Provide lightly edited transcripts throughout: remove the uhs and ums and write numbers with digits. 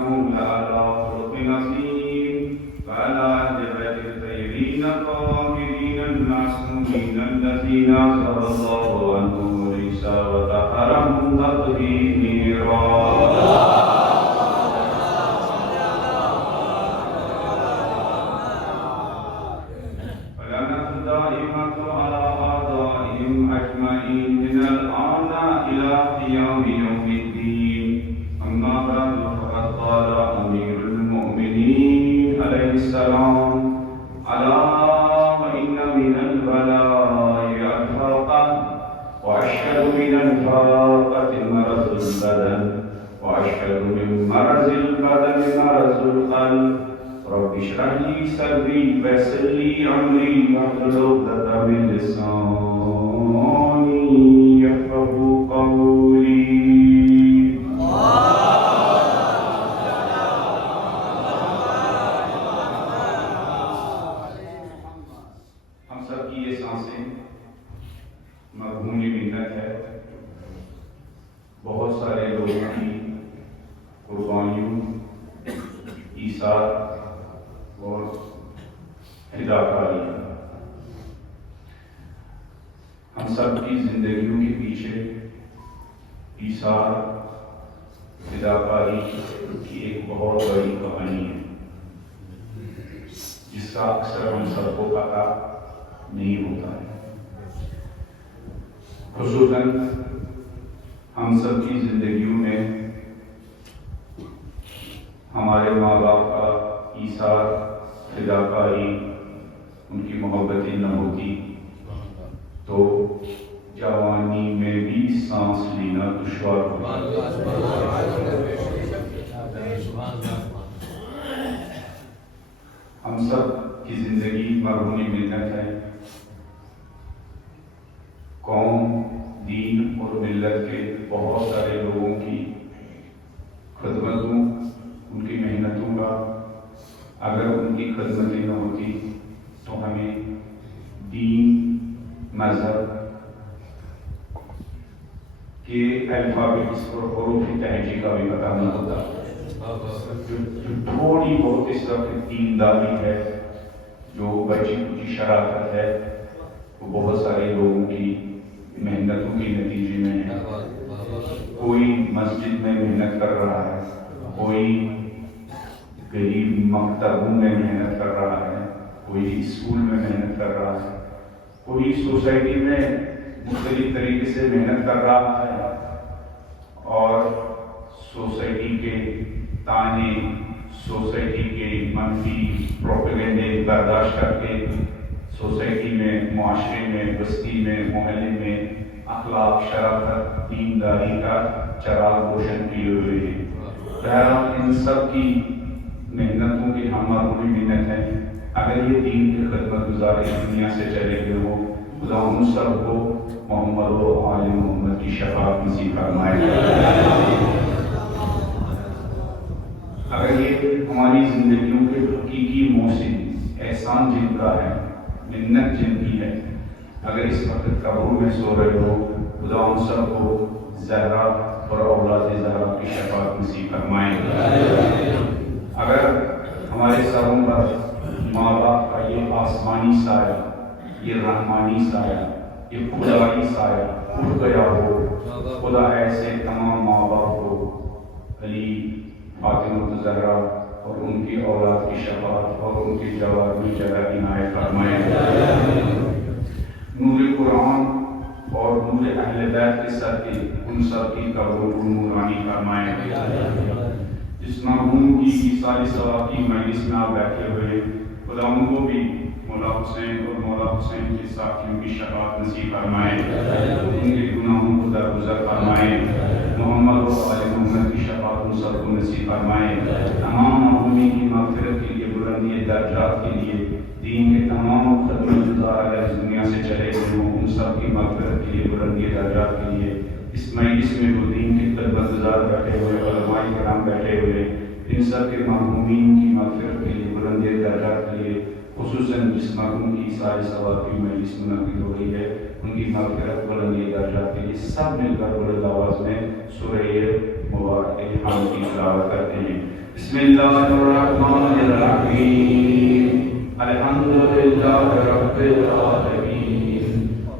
وإنه لعلى خلق عظيم وعلى أهل بيت الطيبين الطاهرين المعصومين الذين أذهب الله عنهم الرجس وطهرهم تطهيرا. دائمة على أعدائهم أجمعين من الآن إلى قيام يوم الدين. أما بعد فقد قال أمير المؤمنين عليه السلام: ألا وإن من البلاء الفاقة وأشهد من الفاقة مرض البدن وأشهد من مرض البدن مرض القلب. رب اشرح لي صدري ويسر لي امري واحلل عقدة من لساني يفقهوا قولي. ہم سب کی یہ سانسیں مرہون منت ہے. بہت سارے لوگوں کی قربانیوں ایثار اور فداکاری. ہم سب کی زندگیوں کے پیچھے ایثار فداکاری کی ایک بہت بڑی کہانی ہے جس کا اکثر ہم سب کو پتہ نہیں ہوتا ہے. خصوصاً ہم سب کی زندگیوں میں ہمارے ماں باپ کا ایثار فداکاری ان کی محبتیں نہ ہوتی تو جوانی میں بھی سانس لینا دشوار ہوتا. ہم سب کی زندگی مرہون منت ہے. قوم، دین اور ملت کے بہت سارے لوگوں کی خدمتوں، ان کی محنتوں کا اگر ان کی خدمتیں نہ ہوتی تو ہمیں دین، مذہب کے الفابیٹس اور حروف تہجی کا بھی پتہ نہ ہوتا. تھوڑی بہت اس وقت دینداری ہے، جو بچی کچھ شرافت ہے، وہ بہت سارے لوگوں کی محنتوں کے نتیجے میں ہے. کوئی مسجد میں محنت کر رہا ہے، کوئی غریب مکتبوں میں محنت کر رہا ہے، کوئی اسکول میں محنت کر رہا ہے، کوئی سوسائٹی میں مختلف طریقے سے محنت کر رہا ہے اور سوسائٹی کے تانے، سوسائٹی کے منفی پروپیگنڈے برداشت کر کے سوسائٹی میں، معاشرے میں، بستی میں، محلے میں اخلاق، شرافت، دینداری کا چراغ روشن کیے ہوئے ہیں. بہرحال ان سب کی محنتوں کی ہم مرہون منت ہے. اگر یہ دین کی خدمت گزار اس دنیا سے چلے گئے ہو، خدا ان سب کو محمد و آل محمد کی شفاعت نصیب فرمائے. اگر یہ ہماری زندگیوں کے حقیقی محسن، احسان جن کا ہے، منت جن کی ہے، اگر اس وقت قبروں میں سو رہے ہو، خدا ان سب کو زہرا اور اولاد زہرا کی شفاعت نصیب فرمائے. اگر ہمارے سروں پر ماں باپ کا یہ آسمانی سایہ، یہ رحمانی سایہ، یہ خدائی سایہ اٹھ گیا ہو، خدا ایسے تمام ماں باپ کو علی، فاطمہ زہرا اور ان کی اولاد کی شفاعت اور ان کی جوار میں جگہ عنایت فرمائے. نور قرآن اور نور اہل بیت کے ساتھ ان سب کی قبروں کو نورانی فرمائے. جس مرحوم کی ساری ثواب کی مجلس میں آپ بیٹھے ہوئے، خدا ان کو بھی مولا حسین اور مولا حسین کے ساتھیوں کی شفاعت نصیب فرمائے. ان کے گناہوں کو درگزر فرمائے. محمد و آل محمد کی شفاعت ان سب کو نصیب فرمائے. تمام مرحومین کی مغفرت کے لیے، بلندی درجات کے لیے، دین کے تمام خدمت گزار اس دنیا سے چلے گئے ہوں، ان سب کی مغفرت کے لیے، بلندی درجات کے لیے، اس مجلس میں وہ دین کے خدمت گزار بیٹھے ہوئے، علماء کرام بیٹھے ہوئے، ان سب کے مرحومین کی مغفرت کے لیے، بلندی درجات کے لیے، خصوصاً جس مرحوم کی ساری ثواب کی مجلس منعقد ہو رہی ہے، ان کی مغفرت، بلندی درجات کے لیے سب مل کر بلند آواز میں سورہ ہوا ہم کی تلاوت کرتے ہیں. بسم اللہ الرحمن الرحیم الحمدللہ رب العالمین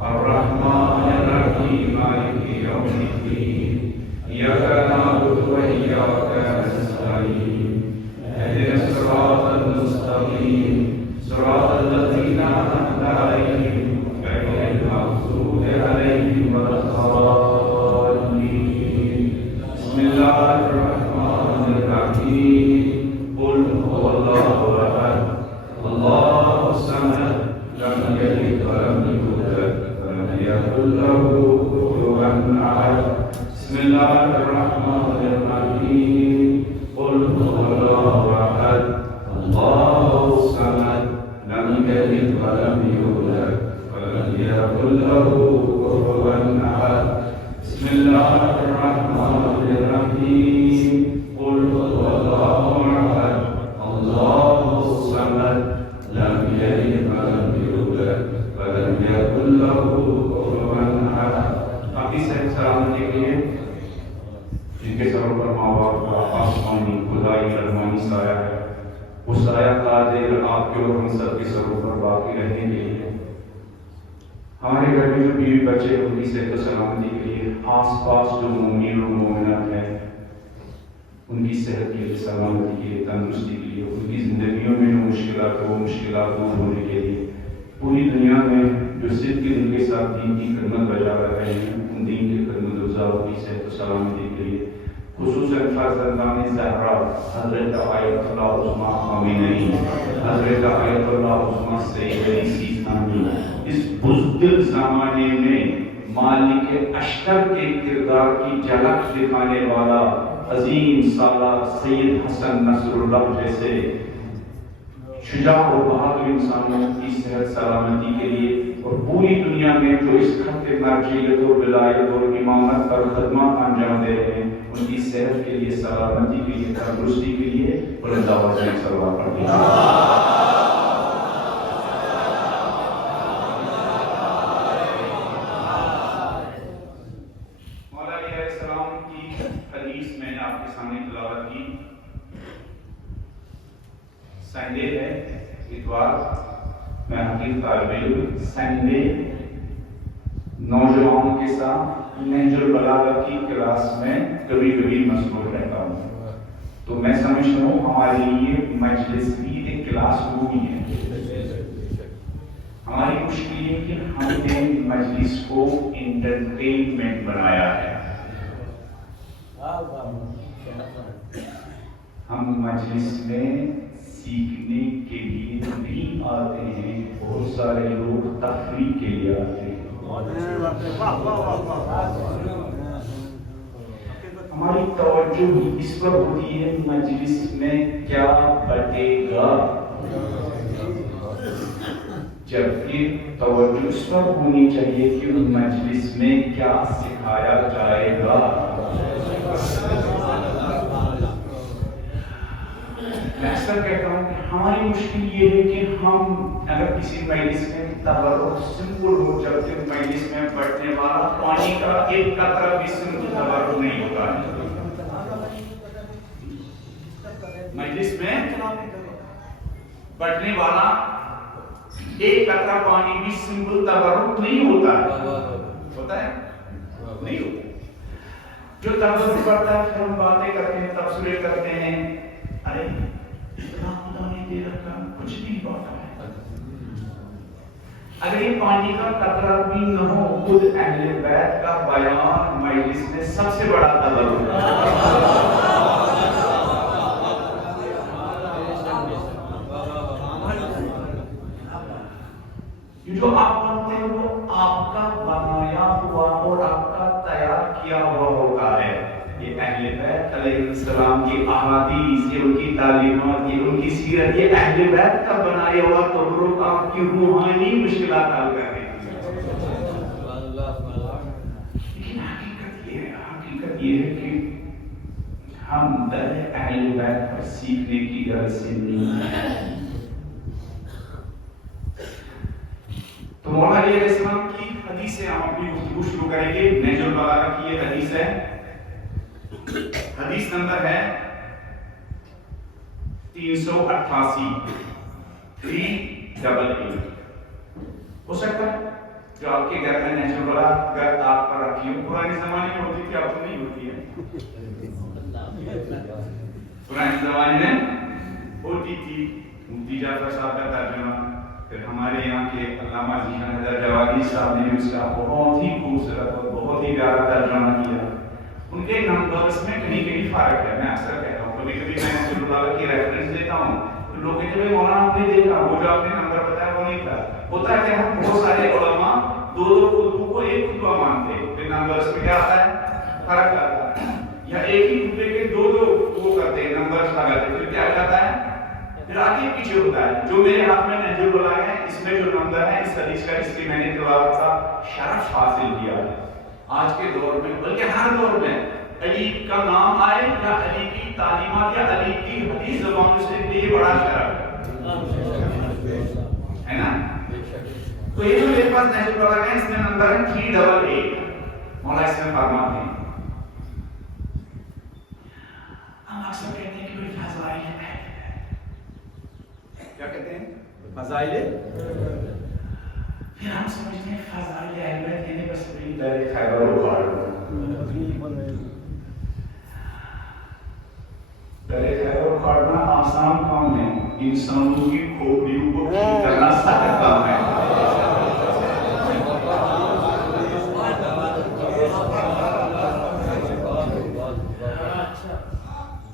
الرحمن الرحیم مالک یوم الدین ایاک نعبد و ایاک نستعین اهدنا الصراط المستقیم صراط الذین انعمت علیہم غیر المغضوب علیہم ولا الضالین. بسم اللہ الرحمن الرحیم قل هو اللہ احد اللہ الصمد لم یلد ولم یولد ولم یکن له کفوا احد. بسم اللہ الرحمن الرحیم قل هو اللہ احد اللہ الصمد لم یلد ولم یولد ولم یکن له کفوا احد. بسم اللہ الرحمن الرحیم قل هو اللہ احد اللہ الصمد لم یلد ولم یولد ولم یکن له کفوا احد. باقی صحت سلامتی کے لیے جن کے سروں پر ماں باپ کا آسمانی خدائی رحمانی سایہ ہے، وہ سایہ قادر آپ کے اور ہم سب کے سروں پر باقی رہنے کے لیے، ہمارے گھر میں جو بیوی بچے ان کی صحت و سلامتی کے لیے، آس پاس جو مومنین اور مومنات ہیں ان کی صحت کے لیے، سلامتی کے لیے، تندرستی کے لیے، ان کی زندگیوں میں جو مشکلات وہ مشکلات دور ہونے کے لیے، پوری دنیا میں جو صدق کے دل کے ساتھ دین کی خدمت بجا رہے ہیں ان دین کے خدمت گزاروں کی صحت و سلامتی کے لیے، خصوصاً فرزندان زہرا حضرت آیت اللہ عظمیٰ خامنئی، حضرت آیت اللہ عظمیٰ سید عیسی ثانی، اس بزدل زمانے میں مالک اشتر کے کردار کی جھلک دکھانے والا عظیم سالار سید حسن نصر اللہ جیسے شجاع اور بہادر انسانوں کی صحت سلامتی کے لیے، اور پوری دنیا میں جو اس خط مرجعیت اور ولایت اور امامت پر خدمات انجام دے رہے ہیں ان کی صحت کے لیے، سلامتی کے لیے، تندرستی کے لیے بلند آواز میں صلوات پڑھتے ہیں. مولا علیہ السلام کی حدیث میں نے آپ کے سامنے تلاوت کی. سنڈے ہے، اتوار، میں حقیق طالب علم سنڈے نوجوانوں کے ساتھ نہج البلاغہ کی کلاس میں کبھی کبھی مصروف رہتا ہوں، تو میں سمجھتا ہوں ہمارے لیے مجلس بھی ایک کلاس روم ہی ہے. ہماری مشکل یہ کہ ہم نے مجلس کو انٹرٹینمنٹ بنایا ہے. ہم مجلس میں سیکھنے کے لیے نہیں آتے ہیں، بہت سارے لوگ تفریح کے لیے آتے ہیں. ہماری توجہ اس پر ہوتی ہے مجلس میں کیا بٹے گا، جبکہ توجہ اس پر ہونی چاہیے کہ مجلس میں کیا سکھایا جائے گا. میں اکثر کہتا ہوں کہ ہماری مشکل یہ ہے کہ ہم اگر کسی مجلس میں تبرک سمپل ہو، جبکہ مجلس میں بٹنے والا پانی کا ایک قطرہ بھی سمپل تبرک نہیں ہوتا ہے. مجلس میں بٹنے والا ایک قطرہ پانی بھی سمپل تبرک نہیں ہوتا ہے. ہوتا ہے؟ نہیں ہوتا. جو تبرک پڑتا ہے پھر ہم باتیں کرتے ہیں، تبصرے کرتے ہیں، ارے اتنا خدا نے دے رکھا کچھ نہیں پاتا ہے. اگر یہ پانی کا قطرہ بھی نہ ہو، خود اہل بیت کا بیان مجلس میں سب سے بڑا تبرک ہے. جو آپ بنتے ہیں وہ آپ کا بنایا ہوا اور آپ کا تیار کیا ہوا ہوتا ہے. یہ اہل بیت علیہ السلام کی احادیث، یہ ان کی تعلیمات، یہ ان کی سیرت، یہ اہل بیت کا بنایا ہوا تبرک آپ کی روحانی مشکلات حل کر رہے ہیں. لیکن حقیقت یہ ہے کہ ہم در اہل بیت پر سیکھنے کی غرض سے نہیں ہیں. تو مولا علیہ السلام کی حدیث سے ہم اپنی گفتگو شروع کریں گے. نہج البلاغہ کی یہ حدیث ہے. حدیث نمبر ہے 388 388. ہو سکتا ہے جو آپ کے گھر میں نیچرل والا اگر آپ پر رکھی ہو، پرانے زمانے میں ہوتی تھی، اب تو نہیں ہوتی ہے. پرانے زمانے میں ہوتی تھی. مفتی جعفر صاحب کا ترجمہ، پھر ہمارے یہاں کے علامہ ذیشان حیدر جوادی صاحب نے اس کا بہت ہی خوبصورت اور بہت ہی پیارا ترجمہ کیا. ان کے نمبرز میں کہیں کہیں فرق ہے. میں اکثر کہتا ہوں، کبھی کبھی میں رسول اللہ کی ریفرنس دیتا ہوں تو لوگ کہتے ہیں مولانا ہم نے دیکھا وہ جو آپ نے نمبر بتایا وہ نہیں تھا. ہوتا ہے کہ ہم بہت سارے علماء دو خطبوں کو ایک خطبہ مانتے ہیں، پھر نمبرز میں کیا آتا ہے؟ فرق آتا ہے. یا ایک ہی خطبے کے دو وہ کرتے ہیں، نمبرز لگاتے ہیں، پھر کیا جاتا ہے؟ پھر آگے پیچھے ہوتا ہے. جو میرے ہاتھ میں نہج البلاغہ ہے، اس میں جو نمبر ہے اس حدیث کا، اس کی میں نے تلاوت کا شرف حاصل کیا ہے. آج کے دور میں بلکہ ہر دور میں علی کا نام آئے یا علی کی تعلیمات یا علی کی حدیث زبان سے یہ بڑا شرف ہے نا. تو یہ جو میرے پاس نہج البلاغہ ہے، اس میں نمبر ہے 388. مولا اس میں فرماتے ہیں، ہم اکثر کہتے ہیں کہ کوئی فضائل ہے. کیا کہتے ہیں؟ فضائل. پھر ہم سمجھتے ہیں فضائل اہل بیت یعنی بس کوئی در خیبر اکھاڑ. در خیبر اکھاڑنا آسان کام ہے، انسانوں کی کھوپڑیوں کو ٹھیک کرنا سخت کام ہے.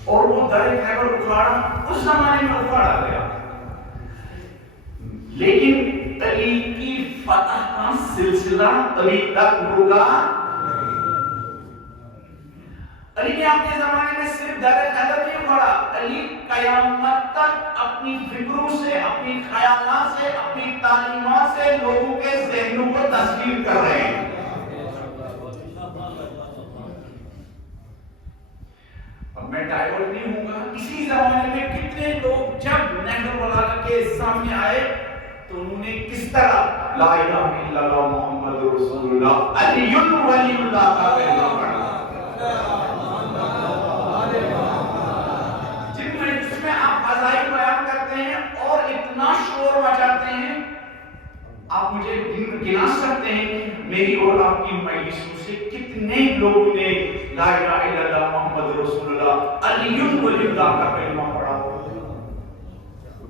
اور وہ در خیبر اکھاڑا اس زمانے میں اکھاڑا گیا، لیکن علی کی فتح کا سلسلہ ابھی تک رکا. علی نے اپنے زمانے میں صرف در خیبر نہیں اکھاڑا، علی قیامت تک اپنی فکروں سے، اپنی خیالات سے، اپنی تعلیمات سے لوگوں کے ذہنوں کو تسخیر کر رہے ہیں. اب میں ڈائیورٹ نہیں ہوں گا. اسی زمانے میں کتنے لوگ جب نہج البلاغہ کے سامنے آئے تو انہوں نے کس طرح لا الہ الا اللہ محمد رسول اللہ علی ولی اللہ کا کلمہ پڑھا. جس میں آپ فضائل بیان کرتے ہیں اور اتنا شور مچاتے ہیں، آپ مجھے گنا سکتے ہیں کہ میری اور آپ کی مجلسوں سے کتنے لوگوں نے لا الہ الا اللہ محمد رسول اللہ علی ولی اللہ کا کلمہ پڑھا؟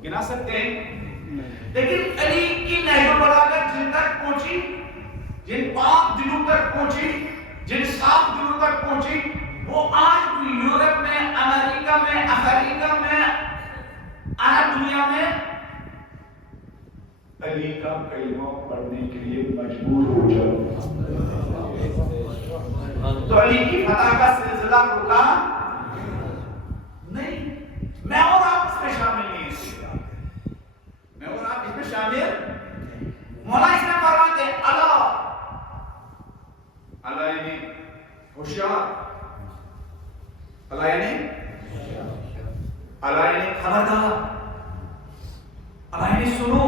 گنا سکتے ہیں. لیکن علی کی نہج البلاغہ جن تک پہنچی، جن پاک دلوں تک پہنچی، جن صاف دلوں تک پہنچی، وہ آج بھی یورپ میں، امریکہ میں، افریقہ میں، عرب دنیا میں علی کا کلمہ پڑھنے کے لیے مجبور ہو جاؤ. تو علی کی فتح کا سلسلہ رکا نہیں. میں اور آپ اس میں شامل نہیں ہیں. میں اور آپ اس میں شامل. مولا اس میں فرماتے ہیں اللہ یعنی ہوشیار، اللہ یعنی خبردار، اللہ یعنی سنو.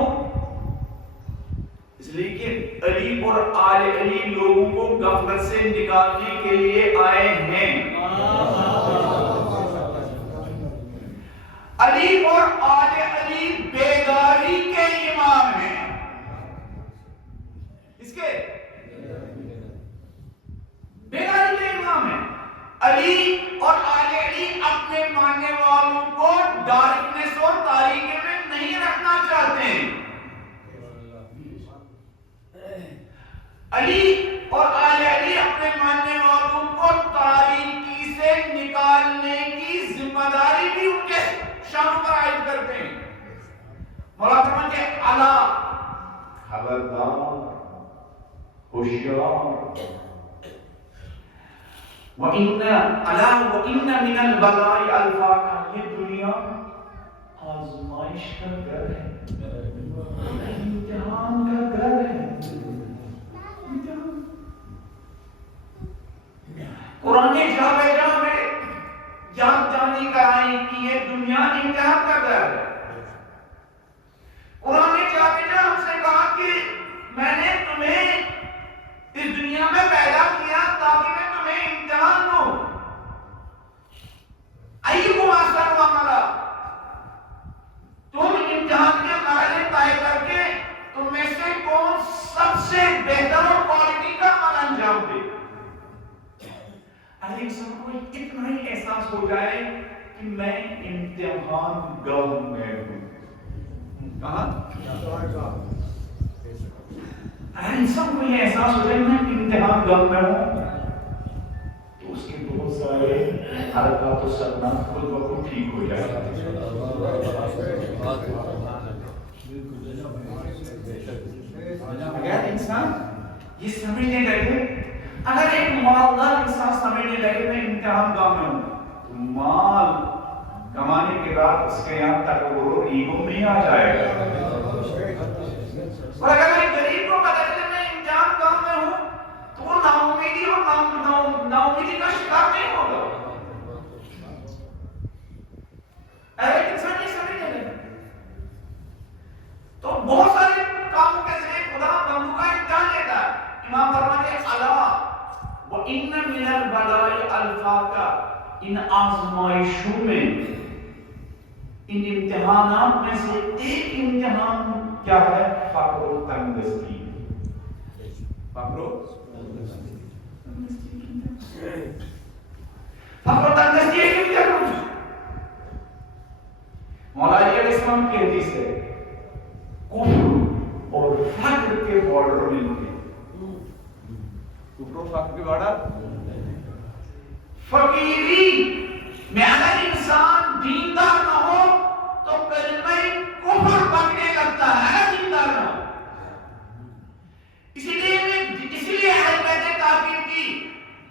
اس لیے کہ علی اور آل علی لوگوں کو غفلت سے نکالنے کے لیے آئے ہیں. علی اور آل علی بیداری کے امام ہیں. اس کے بیداری کے امام ہیں. علی اور آل علی اپنے ماننے والوں کو ڈارکنس اور تاریکی میں نہیں رکھنا چاہتے ہیں. علی اور آل علی اپنے ماننے والوں کو تاریکی سے نکالنے کی ذمہ داری بھی ان کے شان پر عائد کرتے ہیں. مولا فرماتے ہیں اللہ خبردار، ہوشیار. وَإِنَّ مِنَ الْبَلَاءِ الْفَاقَ. یہ دنیا آزمائش کا گھر ہے، امتحان کا گھر ہے. قرآن نے جا بیجا میں یاد جانی کرائیں کہ یہ دنیا امتحان کا گھر ہے. قرآن نے جا بیجا ہم سے کہا کہ میں نے تمہیں اس دنیا میں پیدا کیا تاکہ میں تمہیں امتحان دوں. سے بہتر کوالٹی کا عمل انجام دے. اگر انسان کو اتنا ہی احساس ہو جائے کہ میں امتحان گاہ میں ہوں. کہاں؟ اگر انسان کو یہ احساس ہو جائے میں امتحان گاہ میں ہوں تو اس کے بہت سارے حرکات و سکنات خود بخود ٹھیک ہو جائے. اگر انسان یہ سمجھنے لگے, اگر ایک مالدار انسان سمجھنے لگے میں امتحان گاہ میں ہوں تو مال کمانے کے بعد اس کے یہاں تکبر و ایگو نہیں آ جائے گا. اور اگر ایک غریب کو پتہ چلے میں امتحان گاہ میں ہوں تو وہ ناامیدی اور ناامیدی کا شکار نہیں ہوگا. اگر ایک انسان یہ سمجھنے لگے تو بہت سارے کاموں کے ذریعے خدا بندوں کا امتحان لیتا ہے. امام فرماتے ہیں الا وَإِنَّ مِنَ الْبَلَاءِ الْفَاقَ, ان آزمائشوں میں, ان امتحانات میں سے ایک امتحان کیا ہے؟ فقر و تنگدستی. فقر و تنگدستی ایک امتحان. مولا علی علیہ السلام کی حدیث ہے کفر اور فقر کے بارڈر ملتے ہیں. کفر اور فقر کے بارڈر, فقیری میں اگر انسان دیندار نہ ہو تو کلمہ کفر پکڑنے لگتا ہے دیندار نہ ہو. اسی لیے اہل بیت تعبیر کی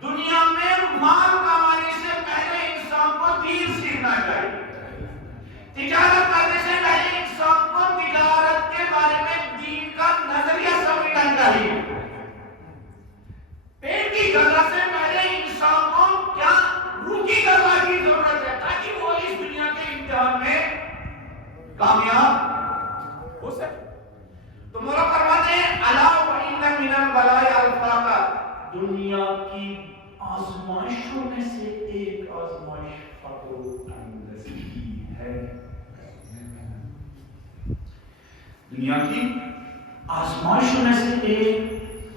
دنیا میں مال کمانے سے پہلے انسان کو دین سیکھنا چاہیے. تجارت کرنے سے پہلے انسان کو تجارت کے بارے میں دین کا نظریہ سمجھنا چاہیے. پیٹ کی غذا سے پہلے انسان کو کیا روح کی غذا کی ضرورت ہے تاکہ وہ اس دنیا کے امتحان میں کامیاب ہو سکے. تو مولا فرماتے ہیں الا وَإِنَّ مِنَ الْبَلَاءِ الْفَاقَ, دنیا کی آزمائشوں میں سے ایک آزمائش فقر و تنگدستی ہے. دنیا کی آزمائشوں میں سے ایک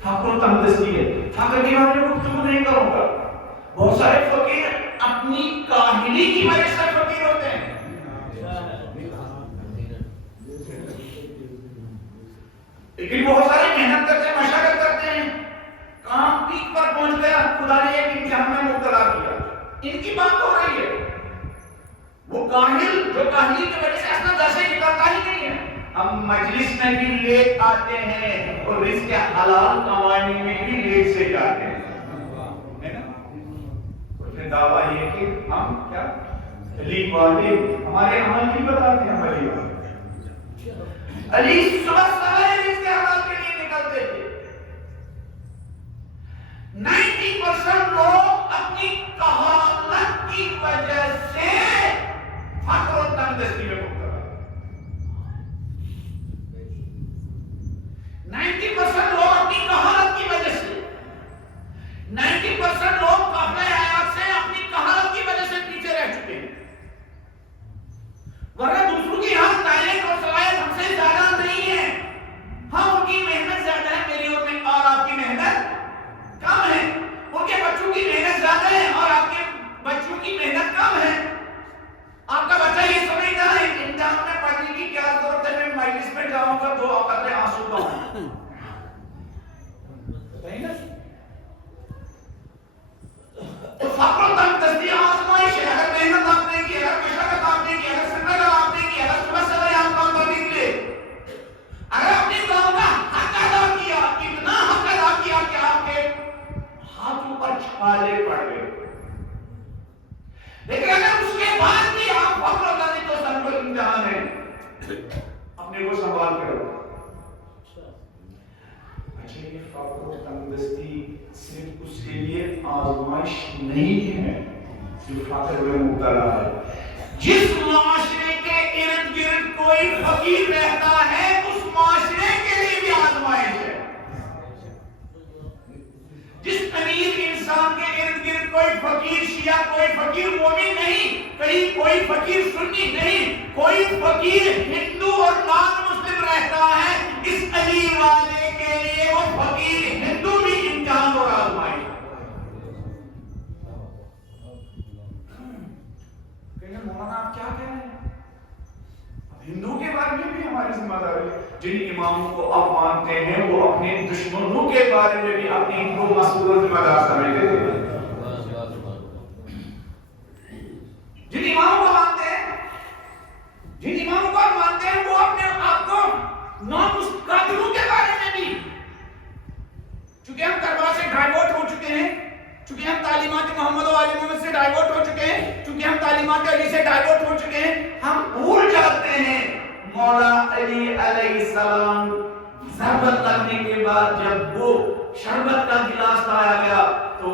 فقر و تنگدستی ہے. فقر کے بارے میں گفتگو نہیں کروں گا. بہت سارے فقیر اپنی کاہلی کی وجہ سے فقیر ہوتے ہیں. لیکن بہت سارے محنت کرتے ہیں, مشقت کرتے ہیں, کام پیک پر پہنچ گیا, خدا نے ایک امتحان میں مبتلا کیا. ان کی بات ہو رہی ہے. وہ کاہل جو کاہلی کی وجہ سے اصلا گھر سے نکلتا ہی نہیں ہے. ہم مجلس میں بھی لیٹ آتے ہیں اور رزق حلال کمانے میں بھی لیٹ سے جاتے ہیں. دعویٰ یہ کہ ہم کیا علی والے ہمارے عمل نہیں بتاتے ہیں. ہم علی والے علی صبح سویرے اس کے حالات کے لیے نکلتے تھے. 90% لوگ اپنی کہالت کی وجہ سے فقر و تنگدستی میں مبتلا. 90% لوگ اپنی کہالت کی وجہ سے, 90% لوگ قافلہ حیات سے اپنی کہالت کی وجہ سے پیچھے رہ چکے ہیں. ورنہ دوسروں کی ہم ٹیلنٹ اور صلاحیت ہم سے زیادہ نہیں ہے. ہاں ان کی محنت زیادہ ہے, میری اور آپ کی محنت کم ہے. ان کے بچوں کی محنت زیادہ ہے اور آپ کے بچوں کی محنت کم ہے. آپ کا بچہ یہ سمجھتا ہے امتحان میں پڑھنے کی کیا ضرورت ہے, میں مجلس میں جاؤں گا 2 قطرے آنسو بہاؤں. صحیح نا. تو فقر و تنگدستی آزمائش ہے. اگر محنت آپ نے کی, اگر مشقت آپ نے کی, اگر سنگل آپ نے کی, اگر صبح سویرے آپ کام پر نکلے, اگر اپنے کام کا حق ادا کیا, اتنا حق ادا کیا کہ آپ کے ہاتھوں پر چھالے پڑ گئے, لیکن اگر اس کے بعد بھی آپ فقر و تنگدستی تو سنگل امتحان ہے. اپنے کو سنبھال کے رکھو. اچھا یہ فقر و تنگدستی صرف اس کے لیے آزمائش نہیں ہے جو فقر میں مبتلا ہے. جس معاشرے کے ارد گرد کوئی فقیر رہتا ہے اس معاشرے کے لیے بھی آزمائش ہے. جس امیر انسان کے ارد گرد کوئی فقیر شیعہ, کوئی فقیر مومن نہیں, کہیں کوئی فقیر سنی نہیں, کوئی فقیر ہندو اور نان مسلم رہتا ہے, اس علی والے کے لیے وہ فقیر ہندو بھی امتحان اور آزمائش. کہیں مولانا آپ کیا کہہ رہے ہیں؟ ہندو کے بارے میں بھی ہماری ذمہ داری ہے. جن اماموں کو آپ مانتے ہیں وہ اپنے دشمنوں کے بارے میں بھی اپنی ان کو مسئول و ذمہ دار سمجھتے ہیں. جن اماموں کو مانتے ہیں وہ اپنے آپ کو کافروں کے بارے میں بھی، چونکہ ہم دربار سے ڈائیورٹ ہو چکے ہیں، چونکہ ہم تعلیمات محمد و آل محمد سے ڈائیورٹ ہو چکے ہیں، چونکہ ہم تعلیمات علی سے ڈائیورٹ ہو چکے ہیں، ہم بھول جاتے ہیں مولا علی علیہ السلام ضربت لگنے کے بعد جب وہ شربت کا گلاس لایا گیا تو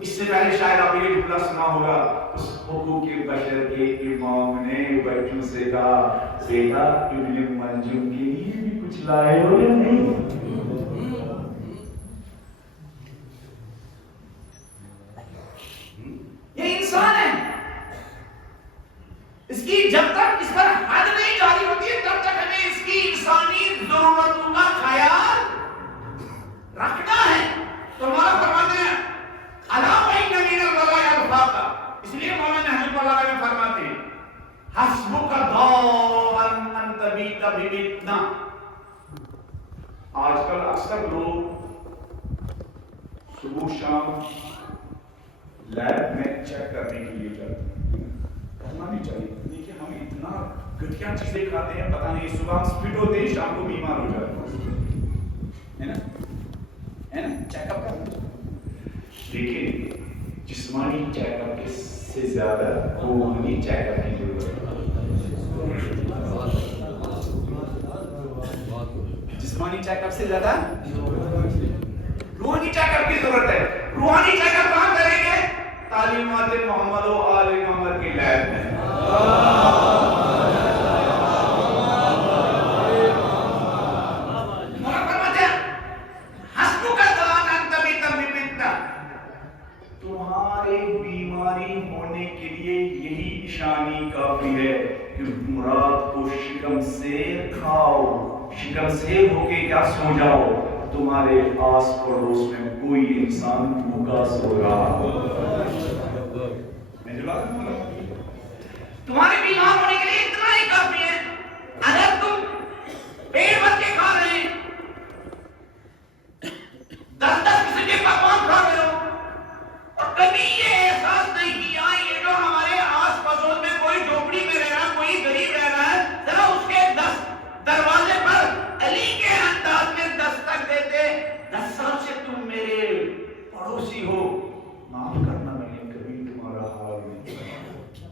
اس سے پہلے شاید آپ یہ جملہ سنا ہوگا، اس حقوق بشر کے امام نے بچوں سے کہا بیٹا ابن منجم کے لیے بھی کچھ لائے ہو یا نہیں؟ یہ انسان ہے، اس کی جب تک اس پر حد نہیں جاری ہوتی ہے تب تک ہمیں اس کی انسانی ضرورتوں کا خیال رکھنا ہے. تو ہمارا فرماتے ہیں اس لیے مولانا احمد اللہ میں فرماتے ہیں حسبک ضاءً ان تبیت بمتنا. آج کل اکثر لوگ صبح شام لیب میں چیک کرنے کے لیے جاتے ہیں. کرنا نہیں چاہیے. دیکھیے ہم اتنا گھٹیا چیزیں کھاتے ہیں، پتہ نہیں صبح ہم فٹ ہوتے ہیں شام کو بیمار ہو جاتے ہیں. ہے نا چیک اپ کرنا چاہیے. لیکن جسمانی چیک اپ سے زیادہ روحانی چیک اپ کی ضرورت ہے. جسمانی چیک اپ سے زیادہ روحانی چیک اپ کی ضرورت ہے. روحانی چیک اپ کہاں کریں گے؟ تعلیمات محمد و آل محمد کی لیب میں. ہونے کے لیے یہی نشانی کافی ہے کہ مراد کو شکم سے کھاؤ، شکم سے ہو کے کیا سو جاؤ. تمہارے آس پڑوس میں کوئی انسان بھوکا سو رہا. تمہارے بیمار ہونے کے لیے اتنا ہی کافی ہے. اگر تم پیٹ بھر کے کھا رہے ہیں، 10 قسم کے پکوان کھا رہے ہو اور کبھی یہ احساس نہیں کیا یہ جو ہمارے آس پڑوس میں کوئی جھوپڑی میں رہ رہا ہے، کوئی غریب رہ رہا ہے، ذرا اس کے 10 دروازے پر علی کے انداز میں دستک دیتے. 10 سال سے تم میرے پڑوسی ہو، معاف کرنا میں نے کبھی تمہارا حال نہیں کیا.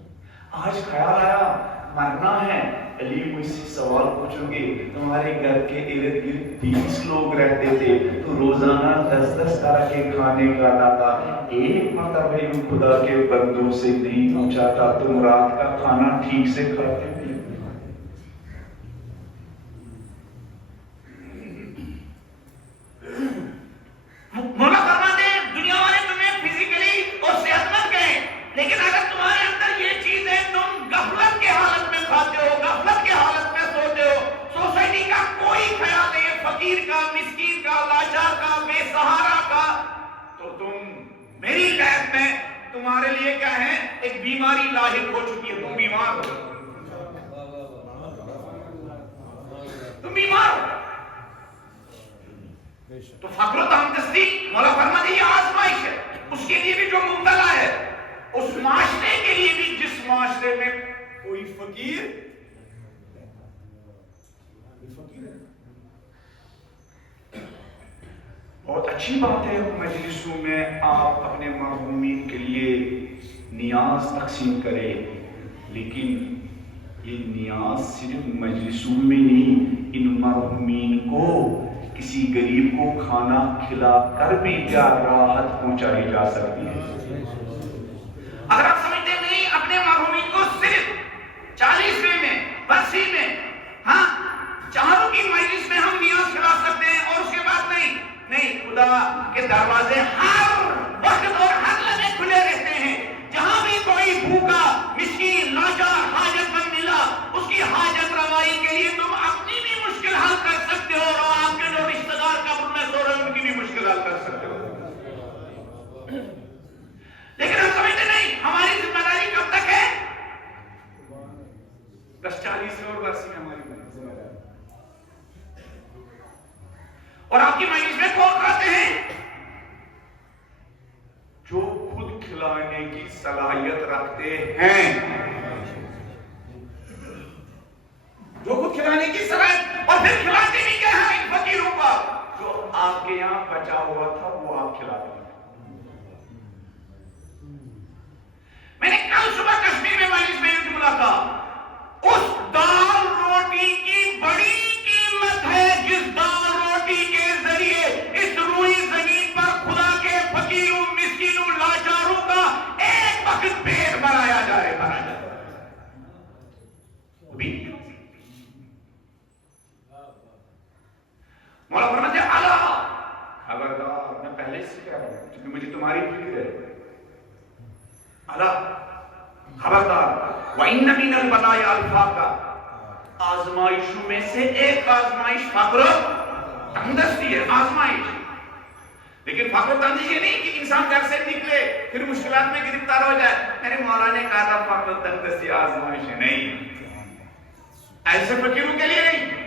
آج خیال آیا مرنا ہے، علی مجھ سے سوال پوچھو گے. تمہارے گھر کے ارد گرد 20 لوگ رہتے تھے، تو روزانہ 10 طرح کے کھانے کھاتا تھا. ایک مرتبہ خدا کے بندوں سے نہیں پوچھا تھا تم رات کا کھانا ٹھیک سے کھاتے تھے؟ مولا فرماتے ہیں دنیا والے تمہیں فزیکلی اور صحت مند کہیں، لیکن اگر تمہارے اندر یہ چیز ہے تم غفلت کے حالت میں کھاتے ہو، غفلت کے حالت میں سوتے ہو، سوسائٹی کا کوئی خیال نہیں، فقیر کا، مسکین کا، لاچار کا، بے سہارا کا، تو تم میری لیب میں تمہارے لیے کیا ہے؟ ایک بیماری لاحق ہو چکی ہے. تم بیمار ہو، تم بیمار ہو. تو فقر و تنگدستی مولا فرماتے یہ آزمائش ہے. اس کے لیے بھی جو مبتلا ہے، اس معاشرے کے لیے بھی جس معاشرے میں کوئی فقیر ہے. بہت اچھی بات ہے مجلسوں میں آپ اپنے مرحومین کے لیے نیاز تقسیم کریں، لیکن یہ نیاز صرف مجلسوں میں نہیں، ان مرحومین کو کسی غریب کو کھانا کھلا کر بھی کیا راحت پہنچائی جا سکتی ہے. اگر آپ سمجھتے نہیں اپنے مرحومین کو صرف 40ویں میں 80 میں ہاں چاروں کی مجلس میں ہم نیاز کھلا سکتے ہیں اور اس کے بعد نہیں، خدا کے دروازے ہر وقت اور ہر لمحے کھلے رہتے ہیں. جہاں بھی کوئی بھوکا مسکین لاچار حاجت مند ملا، اس کی حاجت روائی کے لیے تم اپنی بھی مشکل حل کر اور آپ کی مجلس میں کون کھاتے ہیں؟ جو خود کھلانے کی صلاحیت رکھتے ہیں، جو خود کھلانے کی صلاحیت، اور پھر کھلاتے بھی کیا ہے ان فقیروں کا؟ جو آپ کے یہاں بچا ہوا تھا وہ آپ کھلاتے ہیں۔ میں نے کل صبح کشمیر میں مجلس میں یہ جملہ کہا، اس دال روٹی کی بڑی قیمت ہے جس دال روٹی کے ذریعے اس روئی زمین پر خدا کے فقیروں، مسکینوں، لاچاروں کا ایک وقت پیٹ بھرایا جائے۔ مولا فرماتے ہیں اللہ خبردار، میں پہلے سے کہہ رہا ہوں کیونکہ مجھے تمہاری فکر ہے، اللہ خبردار، وَإِنَّ مِنَ الْبَلَايَا الْفَاقَ، آزمائشوں میں سے ایک آزمائش فقر تنگدستی ہے، آزمائش۔ لیکن فقر تنگدستی یہ نہیں کہ انسان گھر سے نکلے پھر مشکلات میں گرفتار ہو جائے۔ میرے مولا نے کہا تھا فقر تنگدستی آزمائش ہے، نہیں، ایسے فقیروں کے لیے نہیں،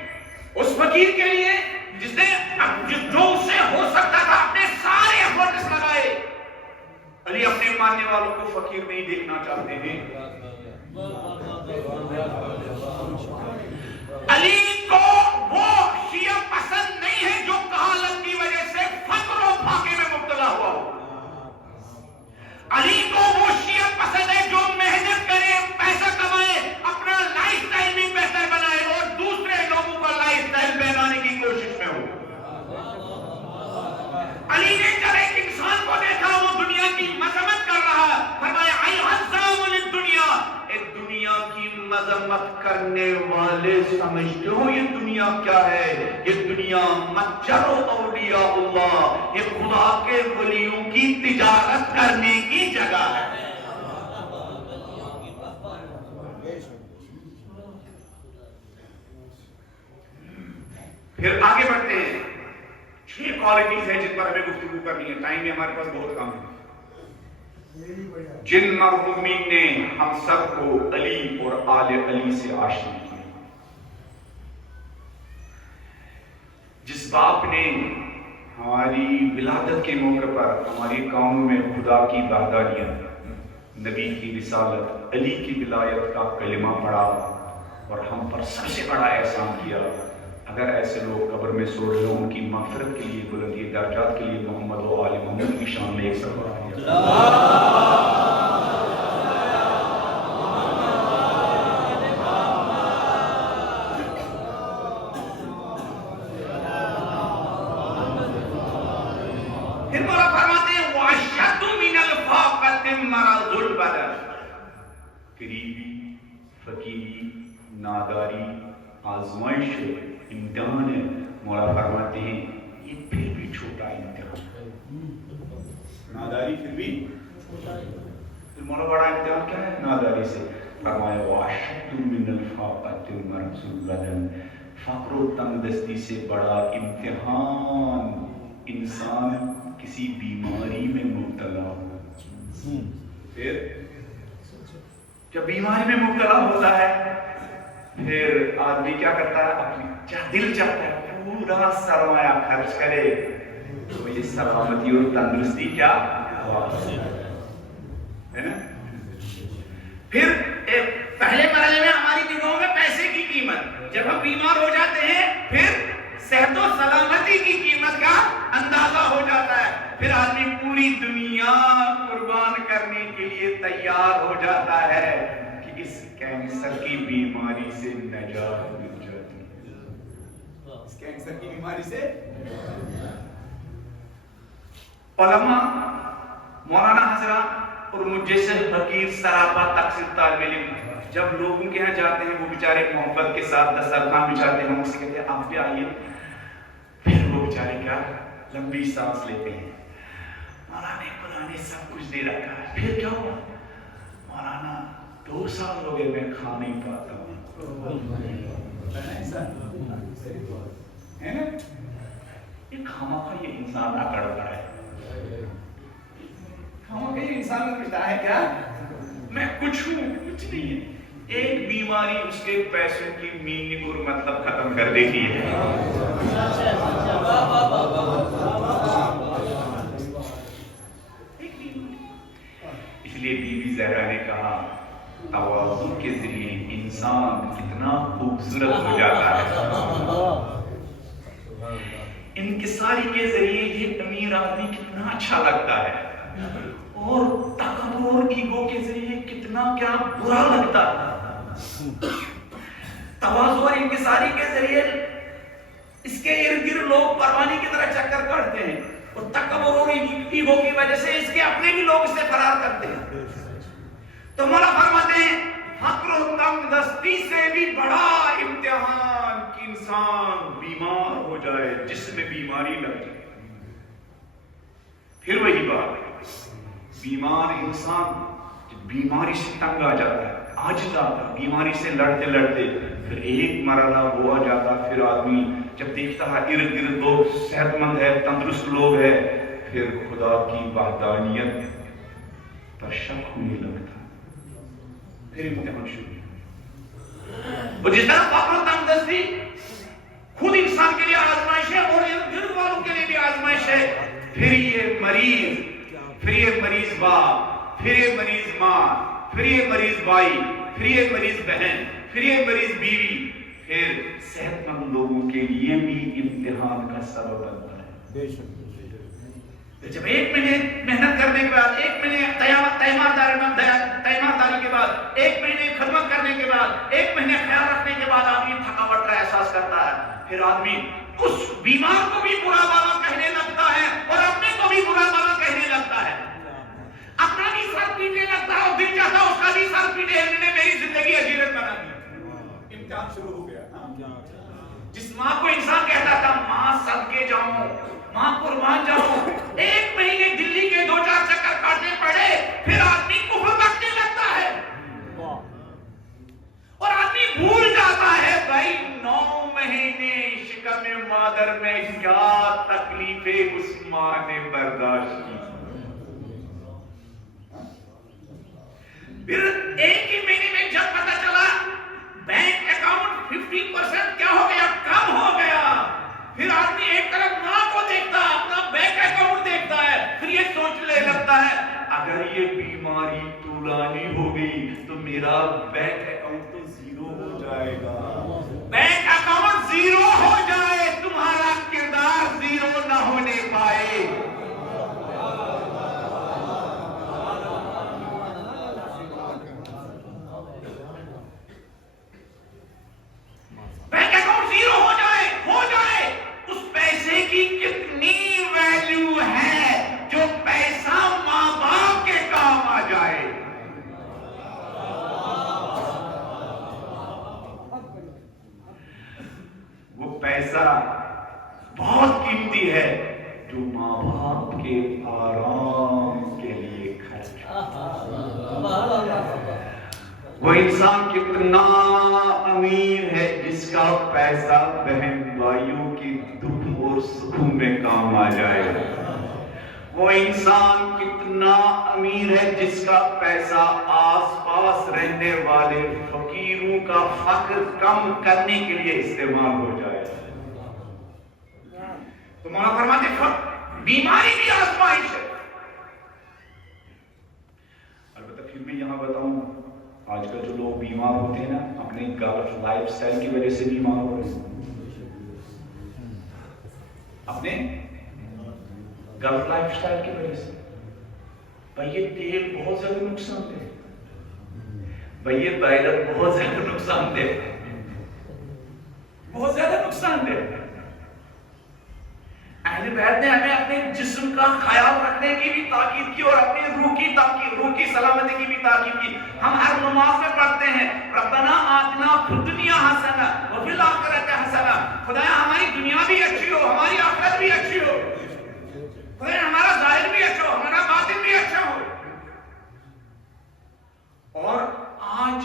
اس فقیر کے لیے جس نے جو اس سے ہو سکتا تھا اپنے سارے ایفرٹس لگائے۔ علی اپنے ماننے والوں کو فقیر نہیں دیکھنا چاہتے ہیں، علی کو وہ شیعہ پسند نہیں ہے جو کہالت کی وجہ سے فقر و فاقے میں مبتلا ہوا ہو، علی کو وہ شیعہ پسند ہے جو محنت کرے، پیسہ کمائے، اپنا لائف سٹائل بھی بہتر بنائے اور دوسرے لوگوں کا لائف سٹائل بنانے کی کوشش میں ہو۔ علی نے جب ایک انسان کو دیکھا وہ دنیا کی مذمت کر رہا، فرمایا ایھا الزام للدنیا، ایک دنیا کی مذمت کرنے والے سمجھتے ہو یہ دنیا کیا ہے؟ یہ دنیا متجر اولیاء اللہ، یہ خدا کے ولیوں کی تجارت کرنے کی جگہ ہے۔ پھر آگے بڑھتے ہیں، 6 کوالٹیز ہیں جن پر ہمیں گفتگو کرنی ہے، ٹائم میں ہمارے پاس بہت کم ہے۔ جن مرحومین نے ہم سب کو علی اور آل علی سے آشنا کیا، جس باپ نے ہماری ولادت کے موقع پر ہماری قوم میں خدا کی وحدانیت، نبی کی رسالت، علی کی ولایت کا کلمہ پڑھا اور ہم پر سب سے بڑا احسان کیا۔ اگر ایسے لوگ قبر میں سو رہے ہوں، ان کی مغفرت کے لیے، بلندی درجات کے لیے محمد و آل محمد کی شان میں ایک سفر کیا۔ پھر مولا فرماتے ہیں وَأَشَّدُّ مِنَ الْفَاقَةِ مَرَضُ الْبَدَنِ، غریبی، فقیری، ناداری آزمائش ہے، امتحان ہے۔ مولا فرماتے ہیں یہ پھر بھی چھوٹا امتحان ہے، ناداری پھر بھی چھوٹا ہے۔ پھر مولا بڑا امتحان کیا ہے ناداری سے؟ فرمایا وَأَشَدُّ مِنَ الْفَاقَةِ مَرَضُ الْبَدَنِ، فقر و تنگدستی سے بڑا امتحان انسان کسی بیماری میں مبتلا ہو۔ پھر جب بیماری میں مبتلا ہوتا ہے پھر آدمی کیا کرتا ہے؟ اپنی دل چاہتا ہے پورا سرمایہ خرچ کرے تو یہ سلامتی اور تندرستی کیا ہے نا۔ پھر پہلے مرحلے میں ہماری نگاہوں میں پیسے کی قیمت، جب ہم بیمار ہو جاتے ہیں پھر صحت و سلامتی کی قیمت کا اندازہ ہو جاتا ہے، پھر آدمی پوری دنیا قربان کرنے کے لیے تیار ہو جاتا ہے کہ اس کینسر کی بیماری سے نجات مل جاتی ہے، اس کینسر کی بیماری سے۔ علماء، مولانا حضرات اور مجھ جیسے فقیر سراپا تقصیر طالب علم جب لوگوں کے یہاں جاتے ہیں وہ بیچارے محبت کے ساتھ دسترخوان بچھاتے ہیں، ہم اس سے کہتے ہیں آپ بھی آئیے، پھر وہ بیچارے کیا لمبی سانس لیتے ہیں، مولانا خدا نے سب کچھ دے رکھا ہے، پھر کیا ہوا؟ مولانا 2 سال ہو گئے میں کھا نہیں پاتا ہوں، ہے نا؟ یہ خامخواہ یہ انسان اکڑتا ہے، خامخواہ یہ انسان سمجھتا ہے کیا میں کچھ ہوں، کچھ نہیں ہے، ایک بیماری اس کے پیسوں کی میننگ اور مطلب ختم کر دیتی ہے. اس لیے بی بی زہرا نے کہا تواضع کے ذریعے انسان کتنا خوبصورت ہو جاتا ہے. انکساری کے ذریعے یہ امیر آدمی کتنا اچھا لگتا ہے اور تکبر اور ایگو کے ذریعے کتنا کیا برا لگتا ہے. تواضع اور انکساری کے ذریعے اس کے ارد گرد لوگ پروانی کی طرح چکر کاٹتے ہیں اور تکبر اور ایگو کی وجہ سے اس کے اپنے بھی لوگ اس سے فرار کرتے ہیں. تو مولا فرماتے ہیں فقر و تنگ دستی سے بھی بڑا امتحان کہ انسان بیمار ہو جائے، جسم میں بیماری لگ جائے. پھر وہی بات، بیمار انسان جب بیماری سے تنگ آ جاتا ہے، عاجز آتا ہے، بیماری سے لڑتے لڑتے پھر ایک مرحلہ وہ آ جاتا ہے، پھر آدمی جب دیکھتا ہے ارد گرد لوگ صحت مند ہے، تندرست لوگ ہے، پھر خدا کی وحدانیت پر شک ہونے لگتا ہے. پھر امتحان شروع. اور جس طرح فقر و تنگ دستی خود انسان کے لیے آزمائش ہے اور ارد والوں کے لیے بھی آزمائش ہے، پھر یہ مریض، پھر یہ مریض باپ، پھر یہ مریض ماں، پھر یہ مریض بھائی، پھر یہ مریض بہن، پھر یہ مریض بیوی، پھر صحت مند لوگوں کے لیے بھی امتحان کا سبب بنتا ہے. جب ایک مہینے محنت کرنے کے بعد، ایک مہینے تیمارداری کے بعد، ایک مہینے خدمت کرنے کے بعد، ایک مہینے خیال رکھنے کے بعد آدمی تھکاوٹ کا احساس کرتا ہے، پھر آدمی اس بیمار کو بھی برا بھلا کہنے لگتا ہے اور اپنے کو بھی برا بھلا کہنے لگتا ہے. اپنا بھی سر پیٹنے لگتا ہے اور دل چاہتا ہے اس کا بھی سر پیٹے. انہوں نے میری زندگی اجیرت بنا دی. امتحان شروع ہو گیا. جس ماں کو انسان کہتا تھا ماں صدقے جاؤں، ماں قربان جاؤں، ایک مہینے دلی کے 2-4 چکر کاٹنے پڑے، پھر آدمی کفر بکنے لگتا ہے اور آدمی بھول جاتا ہے بھائی 9 مہینے شکم مادر میں کیا تکلیفیں اس ماں نے برداشت کی. پھر ایک ہی مہینے میں جب پتا چلا بینک اکاؤنٹ 50% کیا ہو گیا، کم ہو گیا، پھر آدمی ایک طرف ماں کو دیکھتا ہے، اپنا بینک اکاؤنٹ دیکھتا ہے، پھر یہ سوچنے لگتا ہے اگر یہ بیماری طولانی ہو گئی تو میرا بینک اکاؤنٹ تو زیرو ہو جائے گا. بینک اکاؤنٹ زیرو ہو جائے، تمہارا کردار زیرو نہ ہونے پائے. بینک اکاؤنٹ زیرو ہو جائے، اس پیسے کی کتنی ویلیو ہے جو پیسہ ماں باپ کے کام آ جائے. وہ پیسہ بہت قیمتی ہے جو ماں باپ کے آرام کے لیے خرچ. وہ انسان کتنا امیر ہے جس کا پیسہ بہن بھائیوں کی دکھ اور سکون میں کام آ جائے. وہ انسان کتنا امیر ہے جس کا پیسہ آس پاس رہنے والے فقیروں کا فقر کم کرنے کے لیے استعمال ہو جائے. تو مولا فرماتے ہیں بیماری بھی آزمائش ہے. البتہ پھر میں یہاں بتاؤں آج کل جو لوگ بیمار ہوتے ہیں نا اپنے غلط لائف سٹائل کی وجہ سے بیمار ہو رہے ہیں. اپنے غلط لائف سٹائل کی وجہ سے. بھائی یہ تیل بہت زیادہ نقصان دہ ہے، بھائی یہ بائلر بہت زیادہ نقصان دہ ہے، بہت زیادہ نقصان دہ ہے. اہل بیت نے ہمیں اپنے جسم کا خیال رکھنے کی بھی تاکید کی اور اپنے روح کی سلامتی کی بھی تاکید کی. ہم ہر نماز میں پڑھتے ہیں ربنا آتنا فی الدنیا حسنہ وفی الآخرۃ حسنہ. خدایا ہماری دنیا بھی اچھی ہو، ہماری آخرت بھی اچھی ہو، خدایا ہمارا ظاہر بھی اچھا ہو، ہمارا باطن بھی اچھا ہو. اور آج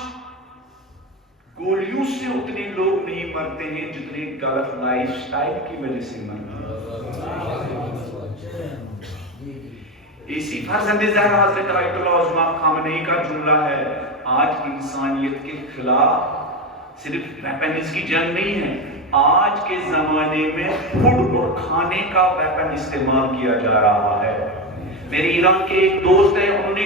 گولیوں سے اتنے لوگ نہیں مرتے ہیں جتنے غلط لائف سٹائل کی وجہ سے مرتے ہیں. اسی فرزند زہرا حضرت آیت اللہ عظمہ خامنہی کا جملہ ہے، آج انسانیت کے خلاف صرف ویپنز کی جنگ نہیں ہے، آج کے زمانے میں فوڈ اور کھانے کا ویپن استعمال کیا جا رہا ہے۔ میرے ایران کے ایک دوست ہیں، انہوں نے